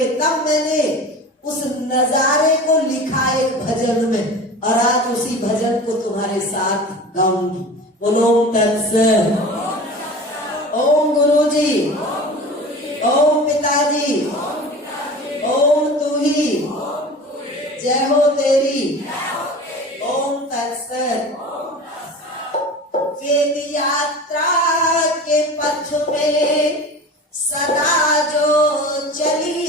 के तब मैंने उस नजारे को लिखा एक भजन में, और आज उसी भजन को तुम्हारे साथ गाऊंगी। बोलो ओम तत्सत। ओम गुरुजी, ओम पिताजी, ओम तू ही, जय हो तेरी, ओम तत्सत। वेद यात्रा के पथ में सदा जो चली,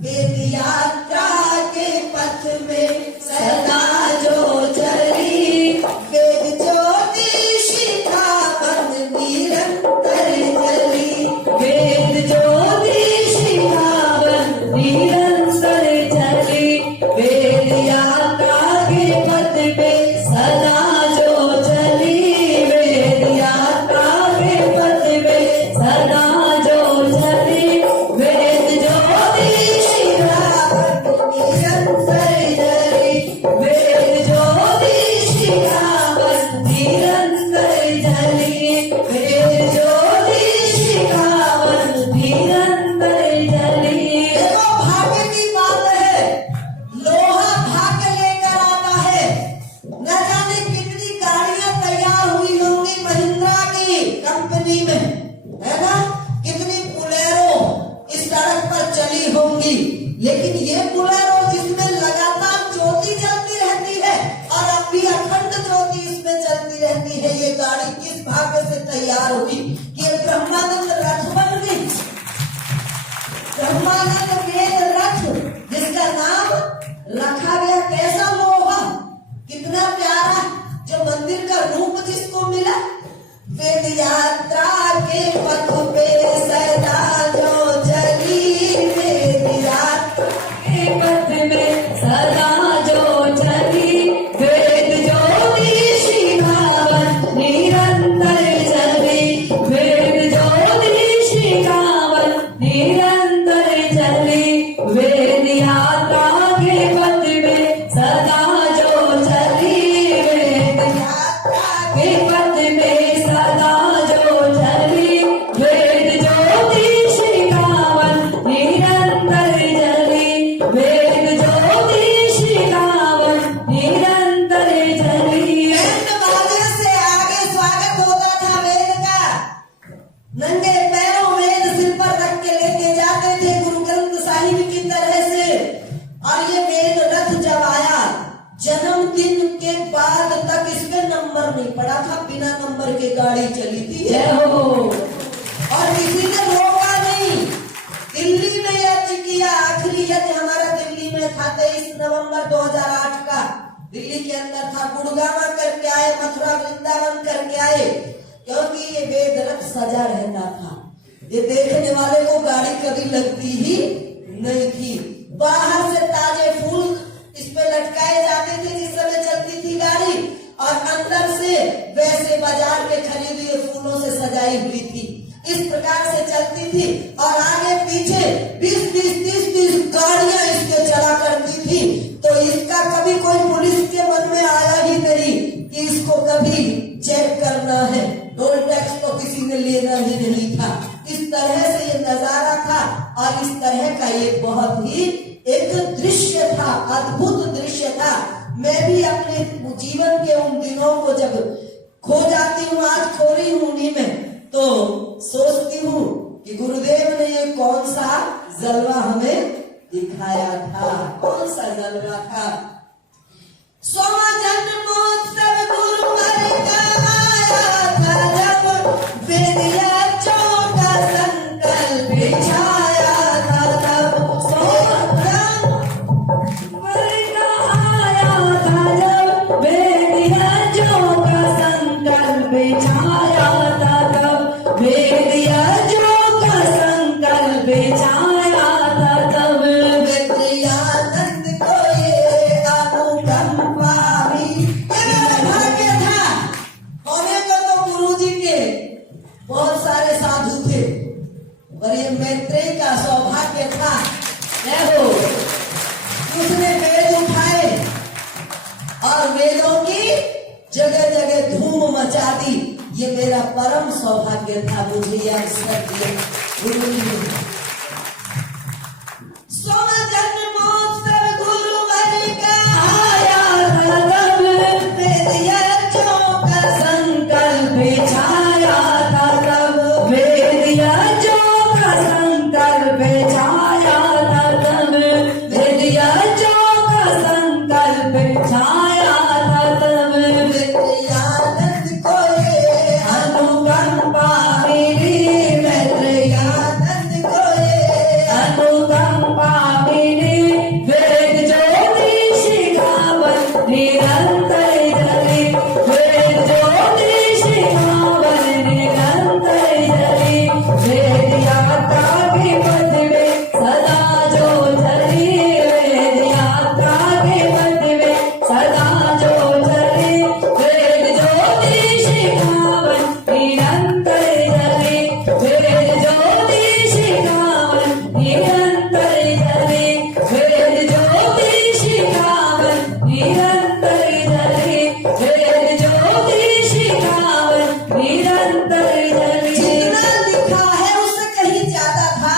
वेद यात्रा के पथ में सदा जो चली, वेद ज्योति शिखावन निरंतर जली, वेद ज्योति शिखावन निरंतर जली, वेद यात्रा के पथ में सदा जो चली, वेद यात्रा के पथ में सदा जो चली, वेद ज्योति शिखावन निरंतर जली, वेद ज्योति शिखावन निरंतर जली, वेद ज्योति शिखावन निरंतर जली। देखो भाग्य की बात है, लोहा भाग्य लेकर आता है। न जाने कितनी गाड़ियां तैयार हुई होंगी महिंद्रा की कंपनी में, है ना, कितनी बुलेरो इस सड़क पर चली होंगी, लेकिन ये बुलेरो जिसमें लगातार ज्योति जलती रहती है और अब भी अखंड ज्योति इसमें चलती रहती है, ये गाड़ी किस भाग्य से तैयार हुई कि ये ब्रह्मानंद रथ बन गई। ब्रह्मानंद वेद रथ, जिसका नाम रखा गया कैसा लोहा, कितना प्यारा, जो मंदिर का रूप जिसको मिला। वेद यात्रा के पथ पे सदा जो चली, वेद यात्रा के पथ में सदा जो चली, वेद ज्योति शिखावन निरंतर जली, वेद ज्योति शिखावन निरंतर जली, वेद यात्रा के पथ में सदा जो चली, वेद यात्रा के पथ में सदा जो चली, वेद ज्योति शिखावन निरंतर जली, वेद ज्योति शिखावन निरंतर जली। बैंड बाजे से आगे स्वागत होता था वेद का, नंगे पैरों वेद सिर पर रख के लेके जाते थे गुरु ग्रंथ साहिब की तरह से। और ये वेद रथ जब आया, जन्मदिन के बाद तक इसमें नंबर नहीं पड़ा था, बिना नंबर के गाड़ी चली थी, जय हो, और किसी ने रोका नहीं। दिल्ली में यज्ञ किया, आखिरी यज्ञ हमारा दिल्ली में था 23 नवंबर 2008 का, दिल्ली के अंदर था। गुड़गावा करके आए, मथुरा वृंदावन करके आए, क्योंकि ये वेद रथ सजा रहता था। ये देखने वाले को गाड़ी कभी लगती ही नहीं थी। बाहर से ताजे फूल इस पे लटकाए जाते थे जिस समय चलती थी गाड़ी, और अंदर से वैसे बाजार के खरीदे हुए फूलों से सजाई हुई थी। इस प्रकार से चलती थी, और आगे पीछे 20-20, 30-30 गाड़ियां इसके चला करती थी। तो इसका कभी कोई पुलिस के मन में आया ही नहीं कि इसको कभी चेक करना है, टोल टैक्स तो किसी ने लेना ही नहीं था। इस तरह से ये नजारा था, और इस तरह का ये बहुत ही एक दृश्य था, अद्भुत दृश्य था। मैं भी अपने जीवन के उन दिनों को जब खो जाती हूँ, आज खो रही हूँ उन्हीं में, तो सोचती हूँ कि गुरुदेव ने ये कौन सा जलवा हमें दिखाया था, कौन सा जलवा था। 100वां जन्मोत्सव गुरुवर का आया था जब, वेद यज्ञों का संकल्प बिछाया था तब। 100वां जन्मोत्सव का आया था जब, वेद यज्ञों का संकल्प बिछाया था तब, वेद यज्ञों का संकल्प बिछाया था तब। विद्यानंद को ये अनुकंपा भी, ये मेरा भाग्य था होने को। तो गुरुजी के बहुत सारे साधु थे, और ये मैत्रेय का सौभाग्य था। देखो, उसने वेद उठाए और वेदों की जगह जगह धूम मचा दी। ये मेरा परम सौभाग्य था, मुझे यह अवसर दिया गुरु जी ने। जितना लिखा है उससे कहीं ज्यादा था,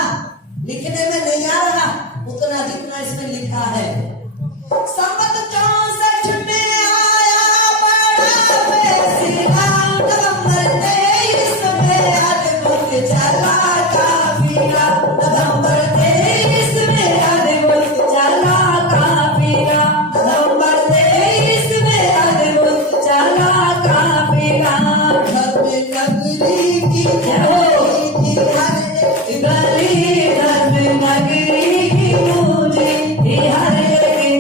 लिखने में नहीं आ रहा उतना जितना इसमें लिखा है। संवत 64 में आया बड़ा फैसला, नवंबर 23 में अद्भुत चला काफिला, नवंबर 23 में अद्भुत चला काफिला, नवंबर 23 में अद्भुत चला काफिला। नगरी की गली नगरी की मुझे हर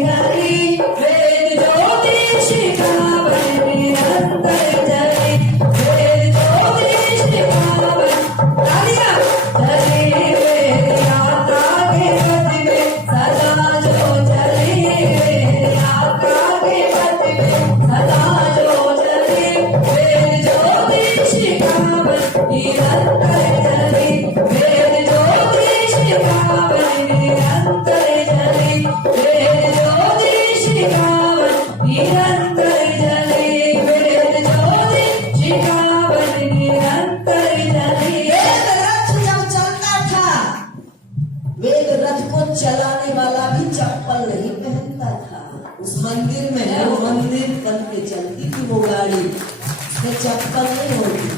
गली वेद ज्योतिष कावन निरंतर जले, वेद ज्योतिष कावन तालियां जले, वेद यात्रा के पथ में सदा जो चले, वेद यात्रा के पथ में सदा जो चले, वेद ज्योतिष कावन निरंतर जले, वेद ज्योतिष कावन निरंतर जले, वेद ज्योतिष कावन निरंतर जले, वेद ज्योतिष कावन निरंतर जले। वेद रथ जब चलता था, वेद रथ को चलाने वाला भी चप्पल नहीं पहनता था। उस मंदिर में वो मंदिर बन के चलती थी वो गाड़ी, उसमें चप्पल नहीं होती थी।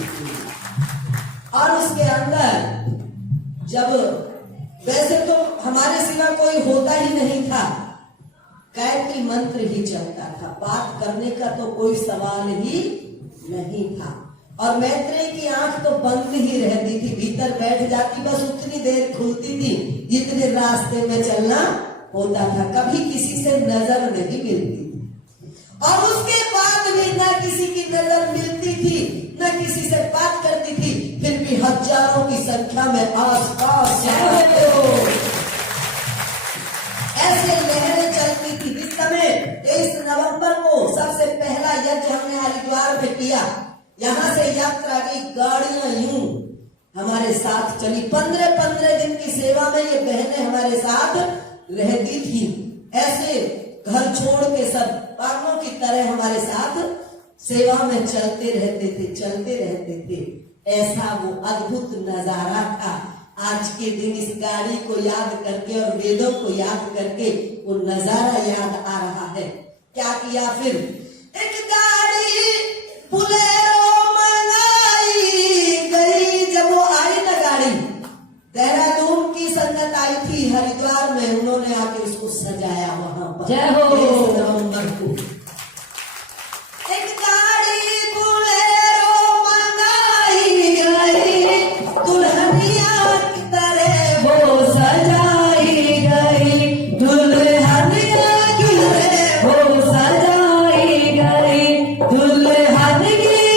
और उसके अंदर जब वैसे तो हमारे सिवा कोई होता ही नहीं था, गायत्री मंत्र ही चलता था, बात करने का तो कोई सवाल ही नहीं था। और मैत्रेयी की आंख तो बंद ही रहती थी, भीतर बैठ जाती, बस उतनी देर खुलती थी जितने रास्ते में चलना होता था, कभी किसी से नजर नहीं मिलती थी। और उसके बाद भी न किसी की नजर मिलती थी, न किसी से बात करती थी, फिर भी हजारों की संख्या में आसपास ऐसे लहरें चलती थी। इस समय 23 नवंबर को सबसे पहला यज्ञ हमने हरिद्वार में किया। यहाँ से यात्रा की गाड़ियां यूं हमारे साथ चली, 15-15 दिन की सेवा में ये बहनें हमारे साथ रहती थी। ऐसे घर छोड़ के सब पागलों की तरह हमारे साथ सेवा में चलते रहते थे। ऐसा वो अद्भुत नजारा था। आज के दिन इस गाड़ी को याद करके और वेदों को याद करके वो नजारा याद आ रहा है। क्या किया फिर? एक गाड़ी बुलेरो मंगाई गई। जब वो आई ना गाड़ी, देहरादून की संगत आई थी हरिद्वार में, उन्होंने आके उसको सजाया वहां पर। जय हो। 23 नवंबर को एक गाड़ी बुलेरो मंगाई गई, दुल्हनिया की तरह वो सजाई गई, दुल्हनिया की वो सजाई गई, दुल्हन की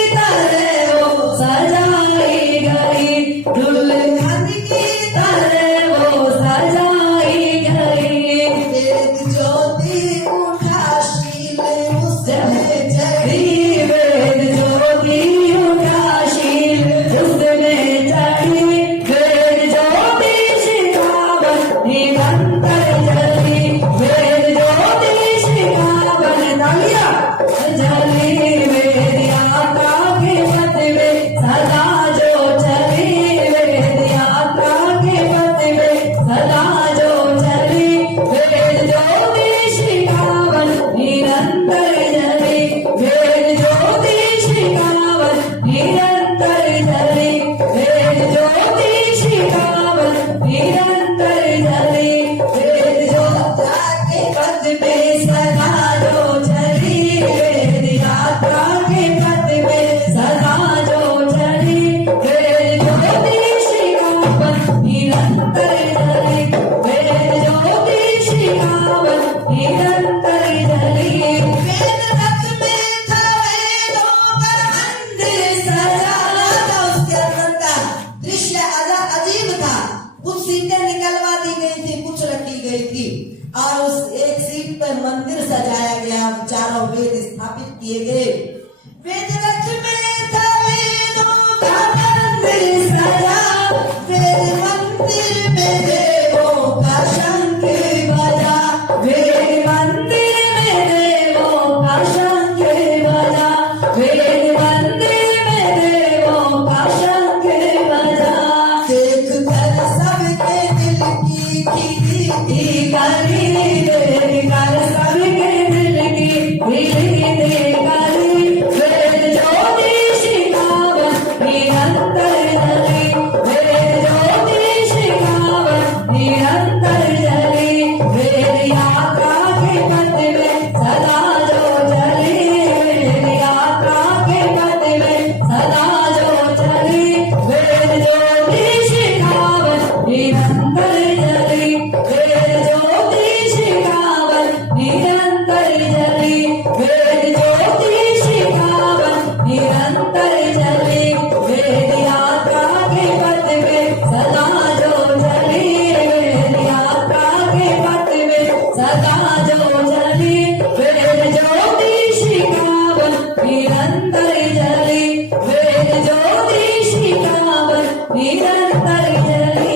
निरंतर चली वेद यात्रा के पथ में सदा जो चली वेद यात्रा के पथ में सदा जो चली वेद ज्योति शिखावन निरंतर चली वेद ज्योति शिखावन निरंतर चली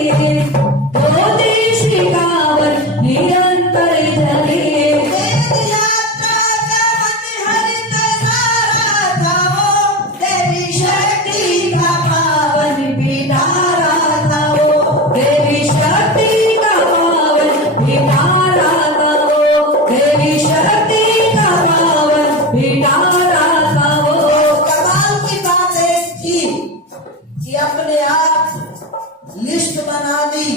ज्योति शिखावन निरंतर चली वेद यात्रा का मन हरित सारा था वो, देवी शक्ति का पावन पिटारा था वो देवी शक्ति का पावन पिटारा था वो देवी शक्ति का पावन पिटारा था वो कमाल की बात एक थी कि अपने आप लिस्ट बना दी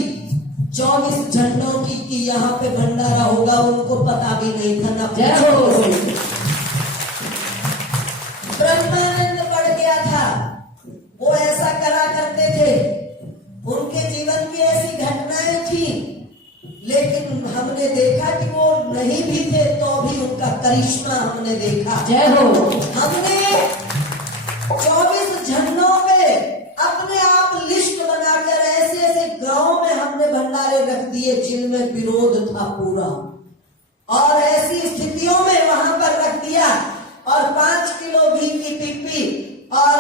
24 झंडों की कि यहाँ पे भंडारा होगा, उनको पता भी नहीं था ना जय हो। ब्रह्मानंद पड़ गया था, वो ऐसा करा करते थे, उनके जीवन की ऐसी घटनाएं थी, लेकिन हमने देखा कि वो नहीं भी थे तो भी उनका करिश्मा हमने देखा। जय हो। हमने 24 झंडों पे अपने आप लिस्ट बनाकर ऐसे ऐसे गांव में हमने भंडारे रख दिए जिनमें विरोध था पूरा, और ऐसी स्थितियों में वहां पर रख दिया, और 5 किलो घी की पिप्पी और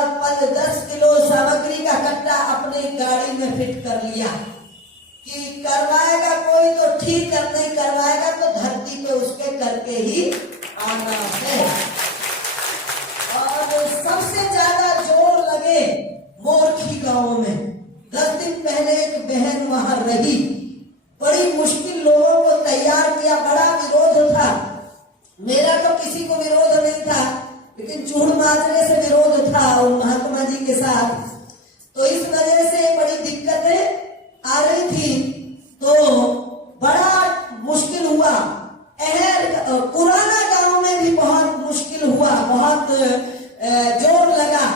10 किलो सामग्री का कट्टा अपनी गाड़ी में फिट कर लिया कि करवाएगा कोई तो ठीक, कर नहीं करवाएगा तो धरती पे उसके करके ही आना है। और सबसे ज्यादा जोर लगे मोरखी गांव में। 10 दिन पहले एक बहन वहां रही, बड़ी मुश्किल लोगों को तैयार किया, बड़ा विरोध था, मेरा तो किसी को विरोध नहीं था, लेकिन चूड़ मारने से विरोध था और महात्मा जी के साथ, तो इस वजह से बड़ी दिक्कतें आ रही थी, तो बड़ा मुश्किल हुआ। पुराना गांव में भी बहुत मुश्किल हुआ, बहुत जोर लगा।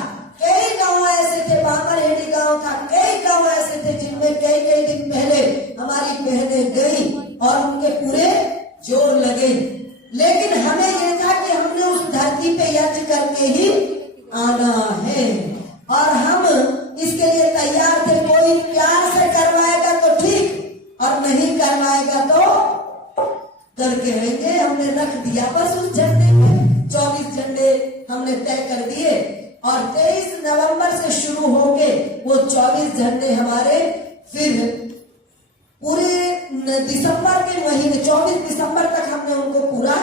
कई गांव ऐसे थे, बामरहेड़ी गांव था, कई गांव ऐसे थे जिनमें कई दिन पहले हमारी बहनें गई और उनके पूरे जोर लगे, लेकिन हमें यह था कि हमने उस धरती पे यज्ञ करके ही आना है, और हम इसके लिए तैयार थे। कोई प्यार से करवाएगा तो ठीक, और नहीं करवाएगा तो करके रहेंगे। हमने रख दिया बस उस झंडे में, 24 झंडे हमने तय कर दिए, और 23 नवंबर से शुरू होके वो 24 झंडे हमारे फिर पूरे दिसंबर के महीने 24 दिसंबर तक हमने उनको पूरा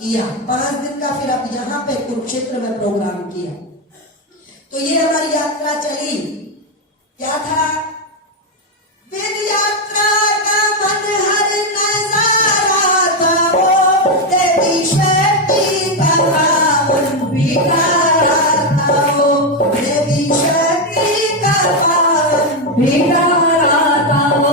किया। 5 दिन का फिर अब यहाँ पे कुरुक्षेत्र में प्रोग्राम किया। तो ये हमारी यात्रा चली। क्या था? वेद यात्रा का मन हर नजारा था वो, देवी शक्ति का पावन पिटारा था वो, देवी शक्ति का पावन पिटारा था वो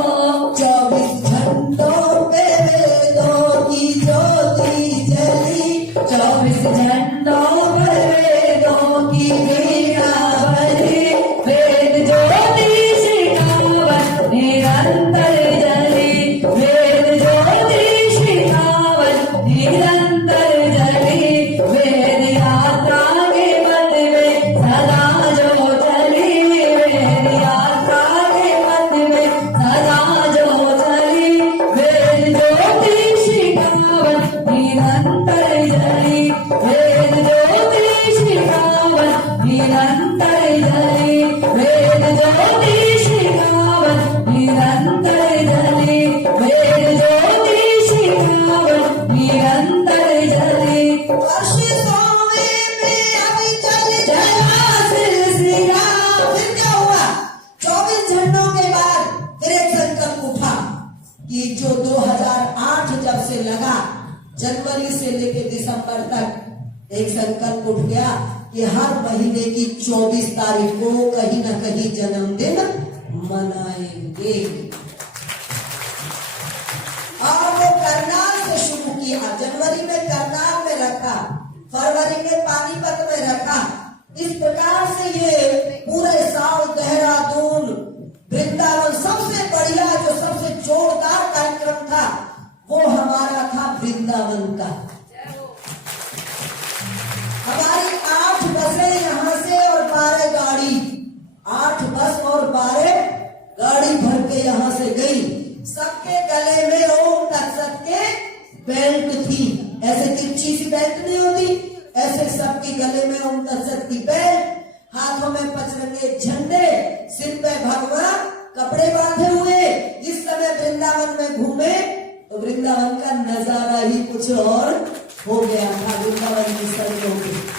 24 झंडों पे वेदों की ज्योति जली, 24 झंडों पर वेदों की वीणा बजी, वेद ज्योति शिखावन निरंतर जली, वेद ज्योति शिखावन निरंतर जली, वेद यात्रा के पथ में सदा जो चली, वेद यात्रा के पथ में सदा जो चली, वेद ज्योति शिखावन निरंतर जली, वेद ज्योति शिखावन निरंतर जली, वेद ज्योति शिखावन निरंतर जली, वेद ज्योति शिखावन निरंतर जली। वर्षों में अभी चल चला सिलसिला। फिर क्या हुआ? 24 झंडों के बाद फिर एक संकल्प उठा कि जो 2008 जब से लगा, जनवरी से लेके दिसंबर तक एक संकल्प उठ गया कि हर महीने की 24 तारीख को कहीं ना कहीं जन्मदिन मनाएंगे। और वो करनाल से शुरू किया। जनवरी में करनाल में रखा, फरवरी में पानीपत में रखा। इस प्रकार से ये पूरे साल देहरादून, वृंदावन, सबसे बढ़िया जो सबसे जोरदार कार्यक्रम था वो हमारा था वृंदावन का। हमारी 8 बसें यहाँ से और हाथों में पचरंगे झंडे, सिर पे भगवा कपड़े बांधे हुए इस समय वृंदावन में घूमे तो वृंदावन का नजारा ही कुछ और हो गया था। वृंदावन की सड़कों पे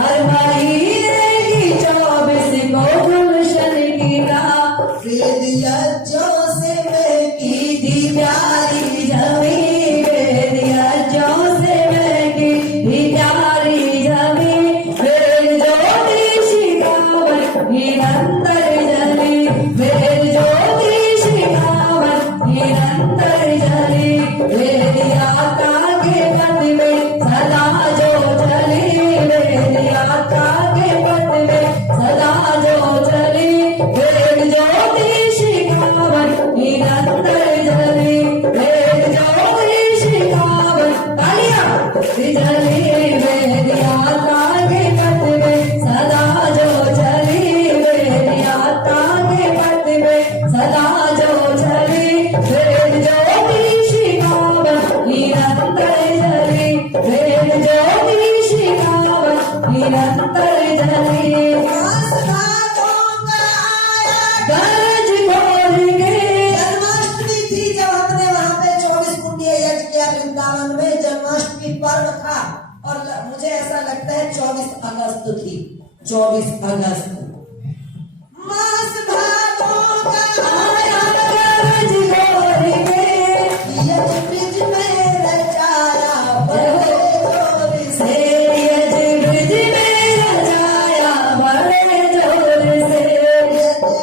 हर महीने की 24 को गुलशन कीला वेद यज्ञों से मैं की दी प्यारी जमी वेद यज्ञों से मैं की दी प्यारी जमी वेद ज्योति शिखावन निरंतर जली वेद ज्योति शिखावन निरंतर जली वेद यात्रा के पथ में सदा जो चली वेद यात्रा के पथ में सदा जो चली वेद ज्योति शिखावन निरंतर जली वेद ज्योति शिखावन तालियां जली वेद यात्रा के पथ में सदा जो चली वेद यात्रा के पथ में सदा जो चली वेद ज्योति शिखावन निरंतर जली वेद ज्योति शिखावन निरंतर जली गरज खोल के जन्माष्टमी थी जब हमने वहां पे 24 कुंडिया यज्ञ किया वृंदावन में। जन्माष्टमी पर्व था और मुझे ऐसा लगता है 24 अगस्त थी। 24 अगस्त मास भादों का आया गरज खोल के यज्ञ ब्रिज में रचाया बड़े जोर से। यज ब्रिज में रचाया बड़े जोर से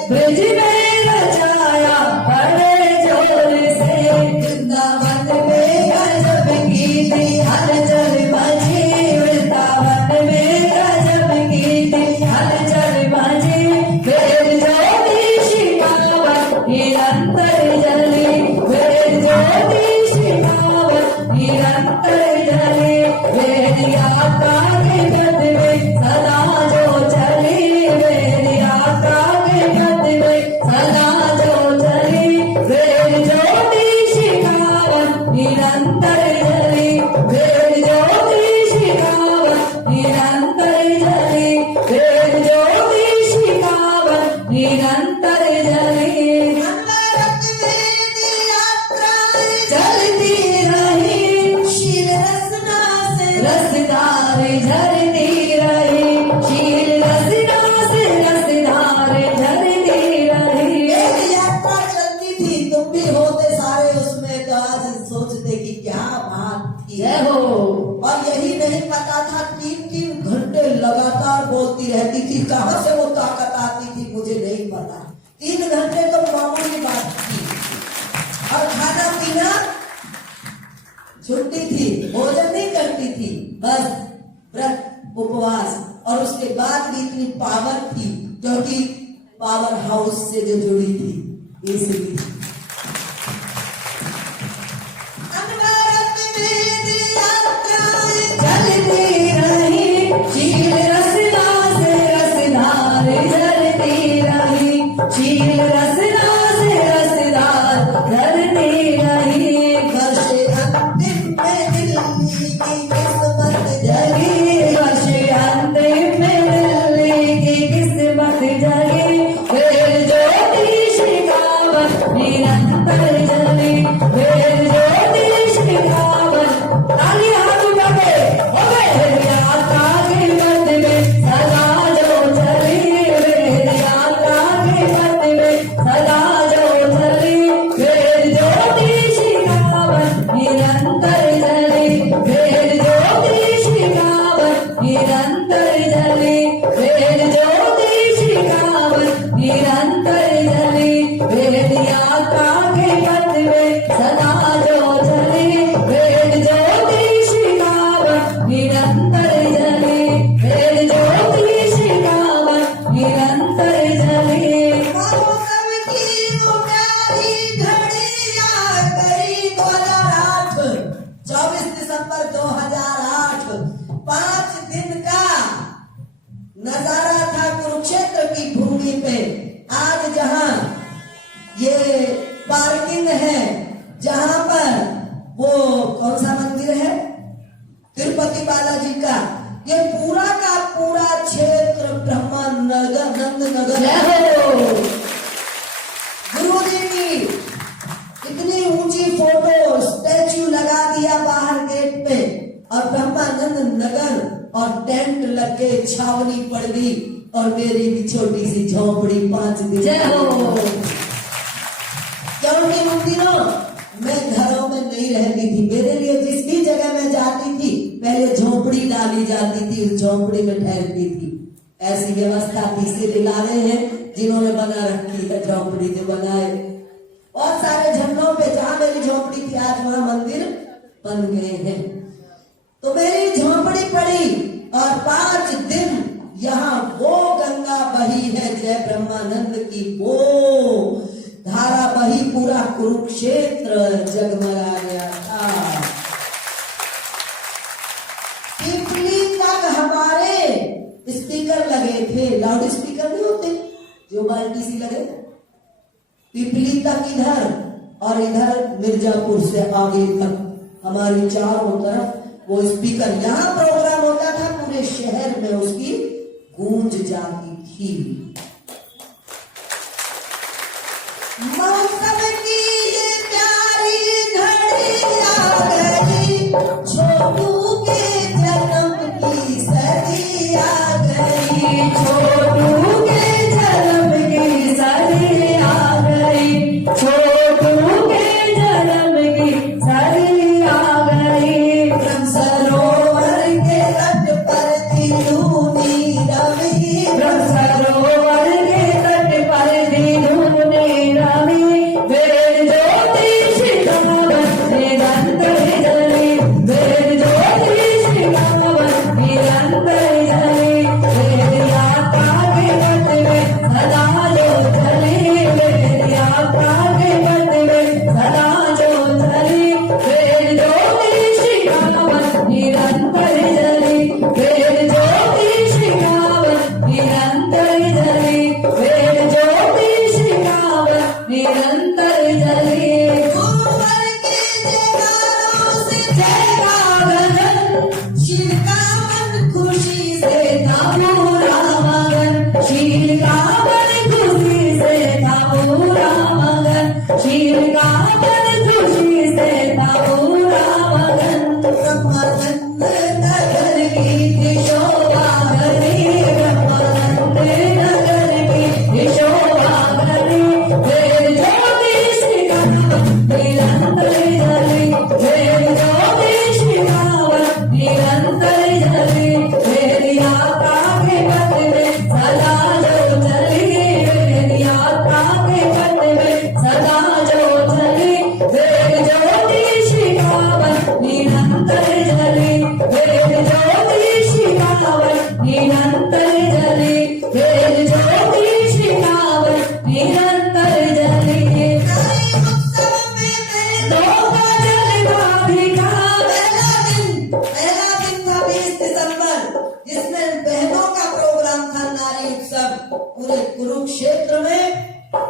ब्रिज में रचाया बड़े जोर से वृंदावन में गजब की थी हलचल मची वृंदावन में गजब की थी हलचल मची वेद ज्योति शिखावन निरंतर जली वेद ज्योति शिखावन निरंतर जली वेद यात्रा के पथ में सदा जो चली वेद यात्रा के पथ में सदा जो चली वेद ज्योति शिखावन निरंतर जली वेद ज्योति शिखावन निरंतर जली वेद ज्योति शिखावन निरंतर जली अनवरत वेद यात्राएं चलती रही शील रसना से रसदार झरती रही शील रसना से रसदार झरती रही वेद यात्रा चलती थी। तुम भी होते सारे उसमें तो आज सोचते कि क्या बात थी। जय हो और यही नहीं पता था 3-3 घंटे लगातार बोलती रहती थी। कहाँ से वो ताकत आती थी मुझे नहीं पता। 3 घंटे तो मामूली बात थी। और खाना पीना छुट्टी थी, भोजन नहीं करती थी, बस व्रत उपवास। और उसके बाद भी इतनी पावर थी क्योंकि पावर हाउस से जो जुड़ी थी इसलिए। अनवरत वेद यात्राएं चलती रही शील रसना से रसदार झरती रही शील रसना से रसदार झरती रही वर्ष अंतिम में दिल्ली की किस्मत जगी वर्ष अंतिम में दिल्ली की किस्मत जगी वेद ज्योति शिखावन निरंतर जली वेद ज्योति शिखावन तालियां हाथ उठा के हो गए वेद यात्रा के पथ में सदा जो चली वेद यात्रा के पथ में सदा शिवलिंग है, जहां पर वो कौन सा मंदिर है, तिरुपति बालाजी का, ये पूरा का पूरा क्षेत्र ब्रह्मानंद नगर जय हो। गुरु जी की इतनी ऊंची फोटो स्टैच्यू लगा दिया बाहर गेट पे, और ब्रह्मानंद नगर, और टेंट लग के छावनी पड़ गई, और मेरी भी छोटी सी झोंपड़ी 5 दिन। जय हो। क्योंकि उन दिनों मैं घरों में नहीं रहती थी, मेरे लिए जिस भी जगह मैं जाती थी पहले झोंपड़ी डाली जाती थी, उस झोंपड़ी में ठहरती थी। ऐसी व्यवस्था तीसरे दिलाने हैं जिन्होंने बना रखी है झोंपड़ी, जो बनाए बहुत सारे झंडों पे, जहां मेरी झोंपड़ी थी आज वहां मंदिर बन गए हैं। तो मेरी झोंपड़ी पड़ी, और 5 दिन यहाँ वो गंगा बही है, जय ब्रह्मानंद की वो धारा बही, पूरा कुरुक्षेत्र जगमगा गया था। पिपली तक हमारे स्पीकर लगे थे, लाउड स्पीकर नहीं होते जो बाल्टी सी लगे, पिपली तक इधर, और इधर मिर्जापुर से आगे तक हमारी चारों तरफ वो स्पीकर, यहाँ प्रोग्राम होता था पूरे शहर में उसकी गूंज जाती थी। मौसम की ये प्यारी घड़ी आ गई, छोटू के जन्म की सदी आ गई, छोटू के जन्म की सदी आ गई, छोटू के जन्म की सदी आ गई। ब्रह्म सरोवर के तट पर थी धूनी रवि, ब्रह्म सरोवर के तट पर थी धूनी रवि, वेद ज्योति शिखावन निरंतर जली, वेद ज्योति शिखावन निरंतर जली, वेद यात्रा के पथ में सदा जो चली, वेद यात्रा के पथ में सदा जो चली, वेद ज्योति शिखावन निरंतर जली, वेद ज्योति शिखावन निरंतर जली, वेद ज्योति शिखावन निरंतर जली। ऊपर के जयकारों से जयकागन शिव का मन खुशी से था पूरा मगन, शील का मन खुशी से था पूरा मगन, शील का मन खुशी से था पूरा मगन। ब्रह्मानंद नगर की शोभा गरी, ब्रह्मानंद नगर की शोभा गरी, वेद ज्योति शिखावन निरंतर जली, वेद ज्योति शिखावन निरंतर जली, वेद यात्रा के पथ में सदा जो चली, वेद यात्रा के पथ में सदा जो चली, वेद ज्योति शिखावन निरंतर जली, वेद ज्योति शिखावन निरंतर जली, वेद ज्योति शिखावन निरंतर जली। नारी उत्सव में मैंने दो का जलवा भिगा, पहला दिन था 20 दिसंबर, जिसमें बहनों का प्रोग्राम था, नारी उत्सव। पूरे कुरुक्षेत्र में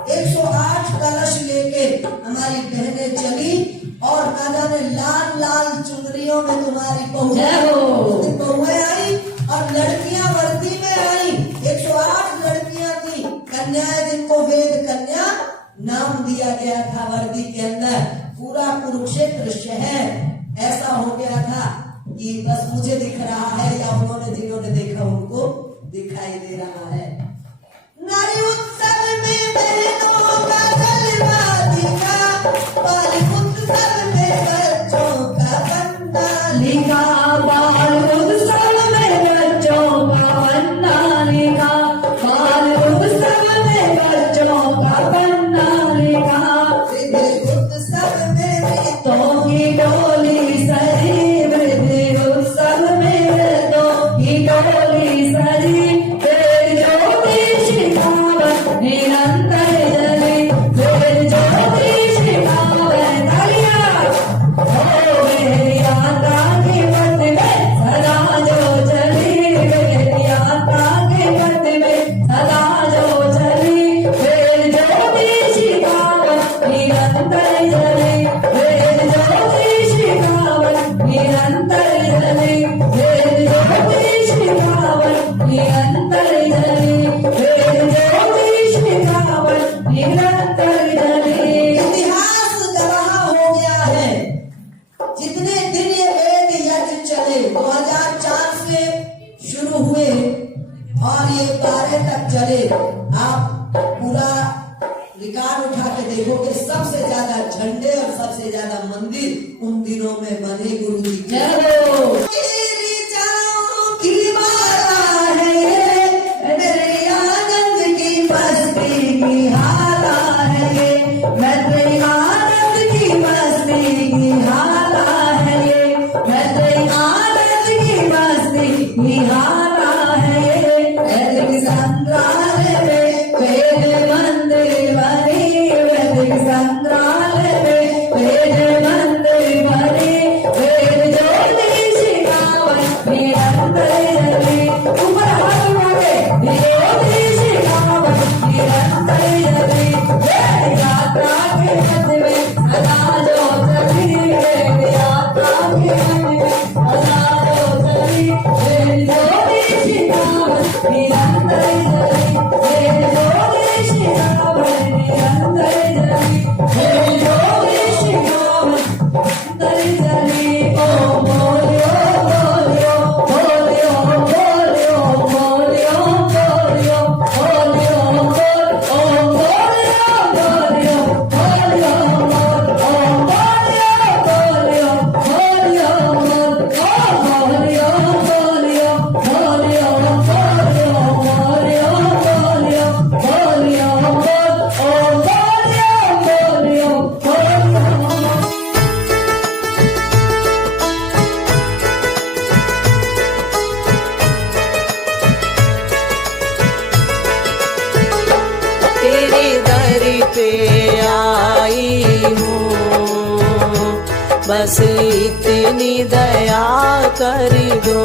108 कलश लेके हमारी बहनें चली, और ना जाने लाल लाल चुनरियों में तुम्हारी जय हो। बहुएं आई, और लड़कियां वर्दी में आई, 108 लड़कियां थी, कन्याएं जिनको वेद कन्या नाम दिया गया था वर्दी के अंदर। पूरा कुरुक्षेत्र शहर ऐसा हो गया था कि बस मुझे दिख रहा है, या उन्होंने जिन्होंने देखा उनको दिखाई दे रहा है। नारी उत्सव में बहनों का जलवा दिखा, बाल उत्सव में बच्चों का बंदा लिखा, बाल उत्सव में बच्चों का पन्ना लिखा, बाल उत्सव में बच्चों का पन्ना लिखा, उत्सव में तो की डोली सजी, वृद्ध उत्सव में तो की डोली सजी, वेद पहले आप पूरा रिकॉर्ड उठा के देखोगे, सबसे ज्यादा झंडे और सबसे ज्यादा मंदिर उन दिनों में बने गुरु जी के। जय हो। मेरी जान की माला है ये, मेरे आनंद की मस्ती की हाला है ये, मैं तेरी आनंद की मस्ती की हाला है ये, मैं तेरी आनंद की मस्ती की हाला है ये। वैदिक संग्रहालय में वेद मंदिर बनी, वैदिक संग्रहालय में वेद मंदिर बनी, वेद ज्योति शिखावन निरंतर जली। ऊपर हाथ उठाके ज्योति शिखावन निरंतर जली। वेद यात्रा के मध्य में सदा जो चली, वेद यात्रा के मध्य में सदा जो चली, वेद ज्योति शिखावन निरंतर जली, वेद ज्योति शिखावन निरंतर जली, वेद ज्योति शिखावन निरंतर जली। ओम बोलियो बोलियो बोलियो बोलियो बोलियो बोलियो बोलियो बोल, ओम बोलियो बोलियो बोलियो बोल, ओम बोलियो बोलियो बोलियो बोल, ओम बोलियो बोलियो बोलियो बोलियो बोलियो बोलियो बोलियो बोल, ओम बोलियो बोलियो बोलियो। तेरे दर पे आई हूँ, बस इतनी दया कर दो।